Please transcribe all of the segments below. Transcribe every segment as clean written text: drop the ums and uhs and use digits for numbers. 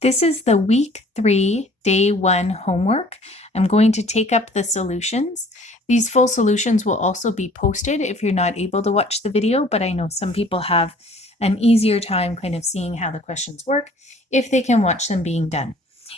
This is the week 3, day 1 homework. I'm going to take up the solutions. These full solutions will also be posted if you're not able to watch the video, but I know some people have an easier time kind of seeing how the questions work if they can watch them being done.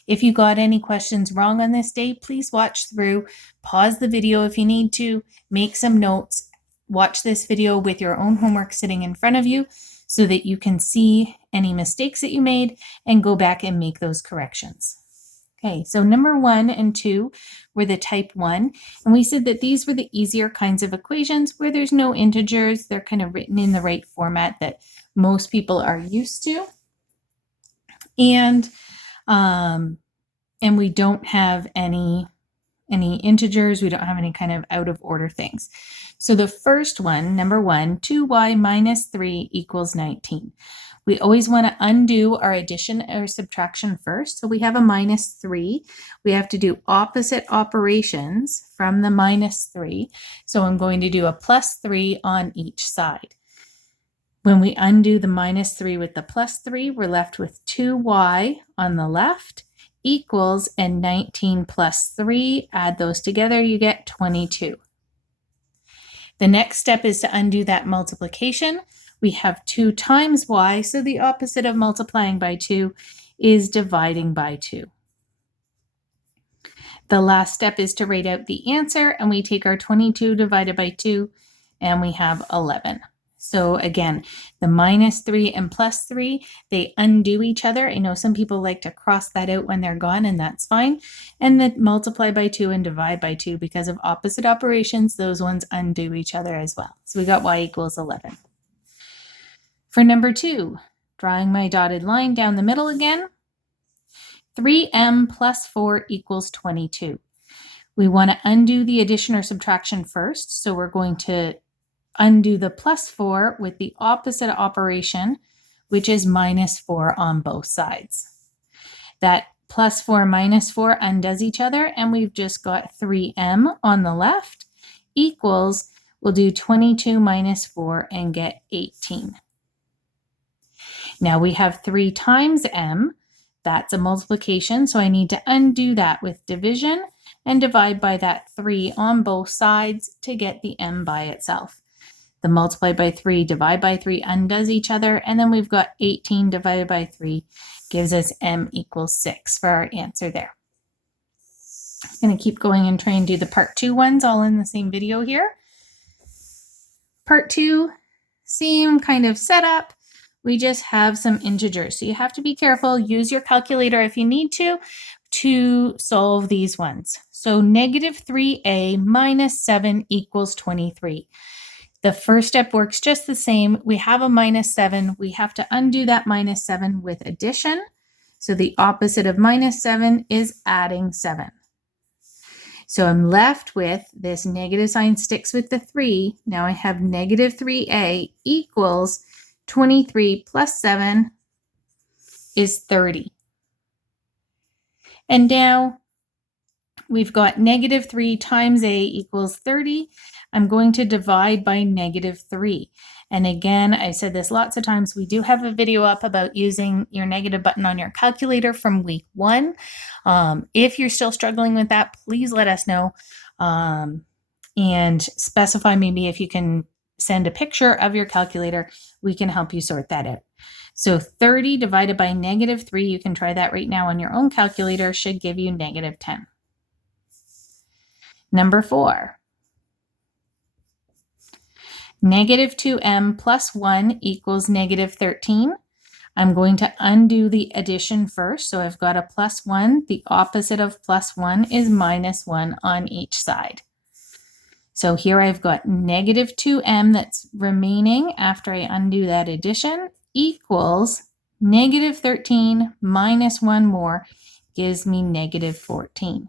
If you got any questions wrong on this day, please watch through, pause the video if you need to, make some notes, watch this video with your own homework sitting in front of you so that you can see any mistakes that you made and go back and make those corrections. Okay, so number 1 and 2 were the type 1, and we said that these were the easier kinds of equations where there's no integers. They're kind of written in the right format that most people are used to. And we don't have any integers. We don't have any kind of out of order things. So the first one, number 1, 2y minus 3 equals 19. We always want to undo our addition or subtraction first. So we have a minus 3. We have to do opposite operations from the minus 3. So I'm going to do a plus 3 on each side. When we undo the minus 3 with the plus 3, we're left with 2y on the left equals, and 19 plus 3, add those together, you get 22. The next step is to undo that multiplication. We have 2 times y, so the opposite of multiplying by 2 is dividing by 2. The last step is to write out the answer, and we take our 22 divided by 2, and we have 11. So again, the minus 3 and plus 3, they undo each other. I know some people like to cross that out when they're gone, and that's fine. And then multiply by 2 and divide by 2, because of opposite operations, those ones undo each other as well. So we got y equals 11. For number 2, drawing my dotted line down the middle again, 3m plus 4 equals 22. We want to undo the addition or subtraction first, so we're going to undo the plus 4 with the opposite operation, which is minus 4 on both sides. That plus 4 minus 4 undoes each other, and we've just got 3m on the left equals, we'll do 22 minus 4 and get 18. Now we have 3 times m. That's a multiplication, so I need to undo that with division and divide by that 3 on both sides to get the m by itself. The multiply by 3, divide by 3 undoes each other, and then we've got 18 divided by 3 gives us m equals 6 for our answer there. I'm going to keep going and try and do the part 2 ones all in the same video here. Part 2, same kind of setup. We just have some integers, so you have to be careful. Use your calculator if you need to solve these ones. So negative 3a minus 7 equals 23. The first step works just the same. We have a minus 7. We have to undo that minus 7 with addition. So the opposite of minus 7 is adding 7. So I'm left with this negative sign sticks with the 3. Now I have negative 3a equals 23 plus 7 is 30. And now we've got negative 3 times a equals 30. I'm going to divide by negative 3. And again, I've said this lots of times, we do have a video up about using your negative button on your calculator from week 1. If you're still struggling with that, please let us know and specify maybe if you can send a picture of your calculator, we can help you sort that out. So 30 divided by negative 3, you can try that right now on your own calculator, should give you negative 10. Number 4. Negative 2m plus 1 equals negative 13. I'm going to undo the addition first. So I've got a plus 1. The opposite of plus 1 is minus 1 on each side. So here I've got negative 2m that's remaining after I undo that addition equals negative 13 minus 1 more gives me negative 14.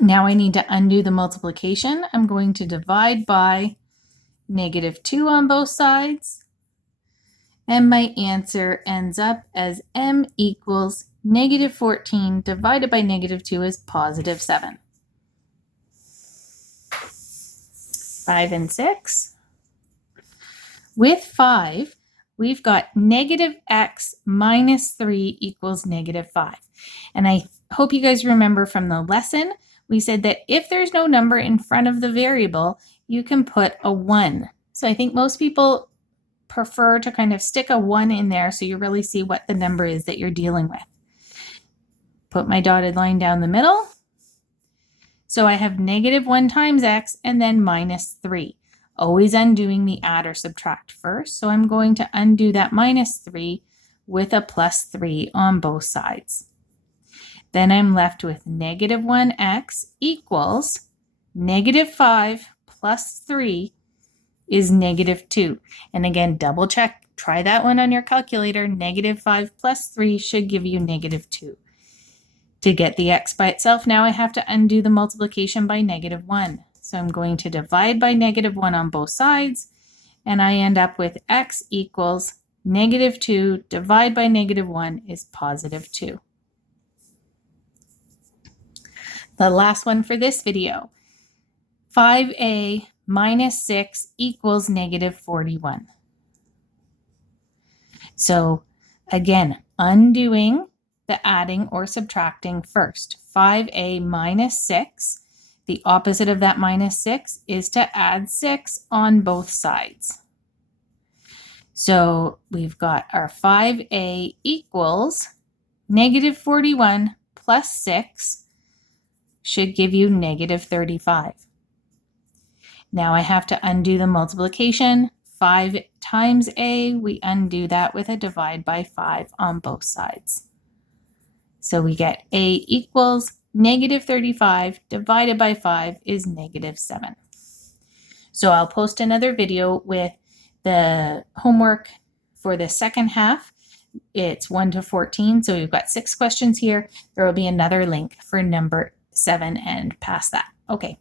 Now I need to undo the multiplication. I'm going to divide by negative 2 on both sides. And my answer ends up as m equals negative 14 divided by negative 2 is positive 7. 5 and 6. With 5, we've got negative x minus 3 equals negative 5. And I hope you guys remember from the lesson, we said that if there's no number in front of the variable, you can put a 1. So I think most people prefer to kind of stick a 1 in there so you really see what the number is that you're dealing with. Put my dotted line down the middle. So I have negative 1 times x and then minus 3. Always undoing the add or subtract first. So I'm going to undo that minus 3 with a plus 3 on both sides. Then I'm left with negative 1x equals negative 5 plus 3 is negative 2. And again, double check, try that one on your calculator. Negative 5 plus 3 should give you negative 2. To get the x by itself, now I have to undo the multiplication by negative 1. So I'm going to divide by negative 1 on both sides, and I end up with x equals negative 2 divided by negative 1 is positive 2. The last one for this video, 5a minus 6 equals negative 41. So again, undoing the adding or subtracting first. 5a minus 6, the opposite of that minus 6 is to add 6 on both sides. So we've got our 5a equals negative 41 plus 6 should give you negative 35. Now I have to undo the multiplication. 5 times a, we undo that with a divide by 5 on both sides. So we get a equals negative 35 divided by 5 is negative 7. So I'll post another video with the homework for the second half. It's 1 to 14. So we've got 6 questions here. There will be another link for number 7 and past that. Okay.